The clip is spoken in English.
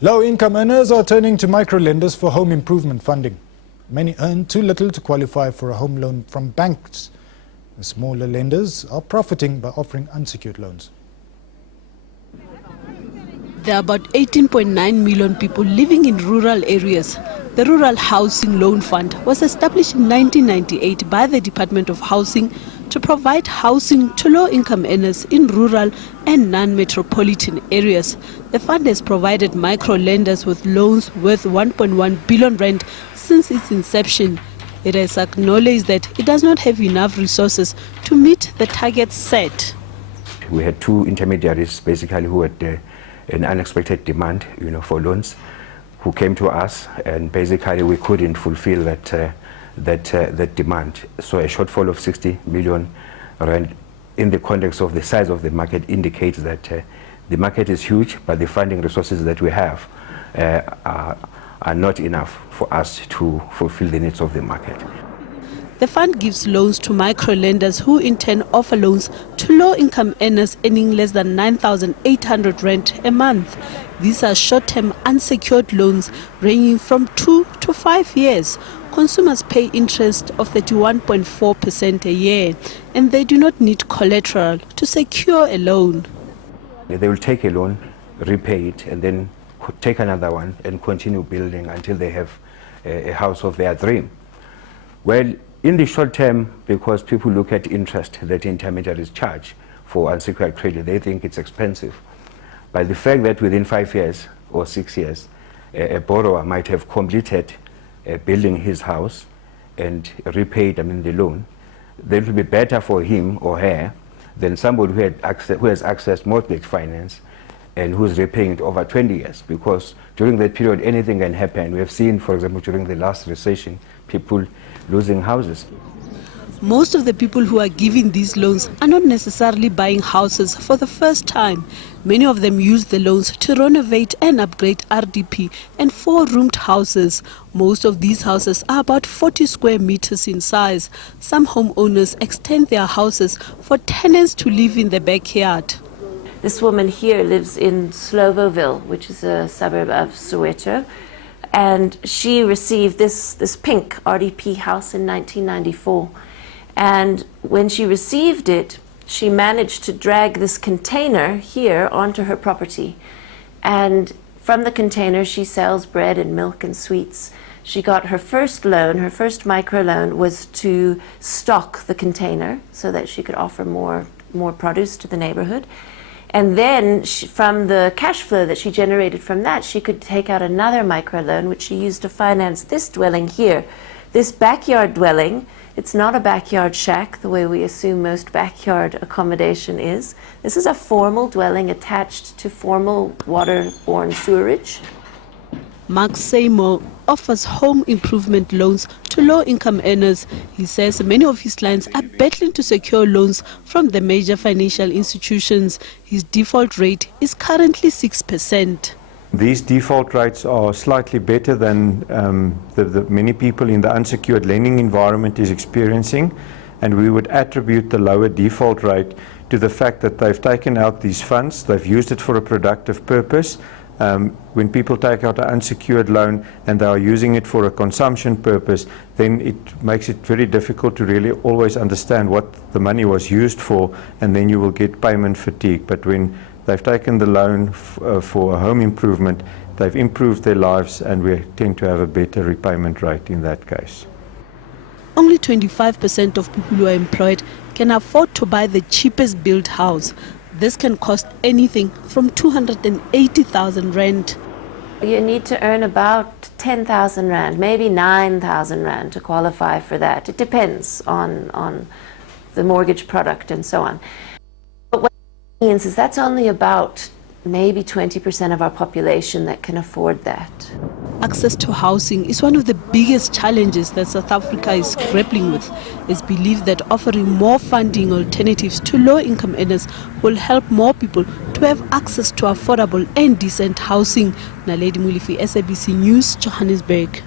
Low-income earners are turning to microlenders for home improvement funding. Many earn too little to qualify for a home loan from banks. The smaller lenders are profiting by offering unsecured loans. There are about 18.9 million people living in rural areas. The Rural Housing Loan Fund was established in 1998 by the Department of Housing to provide housing to low-income earners in rural and non-metropolitan areas. The fund has provided micro-lenders with loans worth 1.1 billion rand since its inception. It has acknowledged that it does not have enough resources to meet the targets set. We had two intermediaries basically who had an unexpected demand, for loans, who came to us, and basically we couldn't fulfill that demand. So a shortfall of 60 million rand in the context of the size of the market indicates that the market is huge, but the funding resources that we have are not enough for us to fulfill the needs of the market. The fund gives loans to micro-lenders who in turn offer loans to low-income earners earning less than 9,800 rand a month. These are short-term unsecured loans ranging from 2 to 5 years. Consumers pay interest of 31.4% a year, and they do not need collateral to secure a loan. They will take a loan, repay it, and then take another one and continue building until they have a house of their dream. Well, in the short term, because people look at interest that intermediaries charge for unsecured credit, they think it's expensive. But the fact that within 5 years or 6 years, a borrower might have completed building his house and repaid the loan, that will be better for him or her than somebody who has accessed mortgage finance and who's repaying it over 20 years. Because during that period, anything can happen. We have seen, for example, during the last recession, people losing houses. Most of the people who are giving these loans are not necessarily buying houses for the first time. Many of them use the loans to renovate and upgrade RDP and 4-roomed houses. Most of these houses are about 40 square meters in size. Some homeowners extend their houses for tenants to live in the backyard. This woman here lives in Slovoville, which is a suburb of Soweto. And she received this pink RDP house in 1994. And when she received it, she managed to drag this container here onto her property. And from the container, she sells bread and milk and sweets. She got her first loan, her first micro loan was to stock the container so that she could offer more produce to the neighborhood. And then from the cash flow that she generated from that, she could take out another microloan, which she used to finance this dwelling here. This backyard dwelling, it's not a backyard shack the way we assume most backyard accommodation is. This is a formal dwelling attached to formal waterborne sewerage. Mark Seymour offers home improvement loans to low-income earners. He says many of his clients are battling to secure loans from the major financial institutions. His default rate is currently 6%. These default rates are slightly better than the many people in the unsecured lending environment is experiencing, and we would attribute the lower default rate to the fact that they've taken out these funds, they've used it for a productive purpose. When people take out an unsecured loan and they are using it for a consumption purpose, then it makes it very difficult to really always understand what the money was used for, and then you will get payment fatigue. But when they've taken the loan for a home improvement, they've improved their lives, and we tend to have a better repayment rate in that case. Only 25% of people who are employed can afford to buy the cheapest built house. This can cost anything from 280,000 rand. You need to earn about 10,000 rand, maybe 9,000 rand to qualify for that. It depends on the mortgage product and so on. But what it means is that's only about maybe 20% of our population that can afford that. Access to housing is one of the biggest challenges that South Africa is grappling with. It's believed that offering more funding alternatives to low-income earners will help more people to have access to affordable and decent housing. Naledi Mulifi, SABC News, Johannesburg.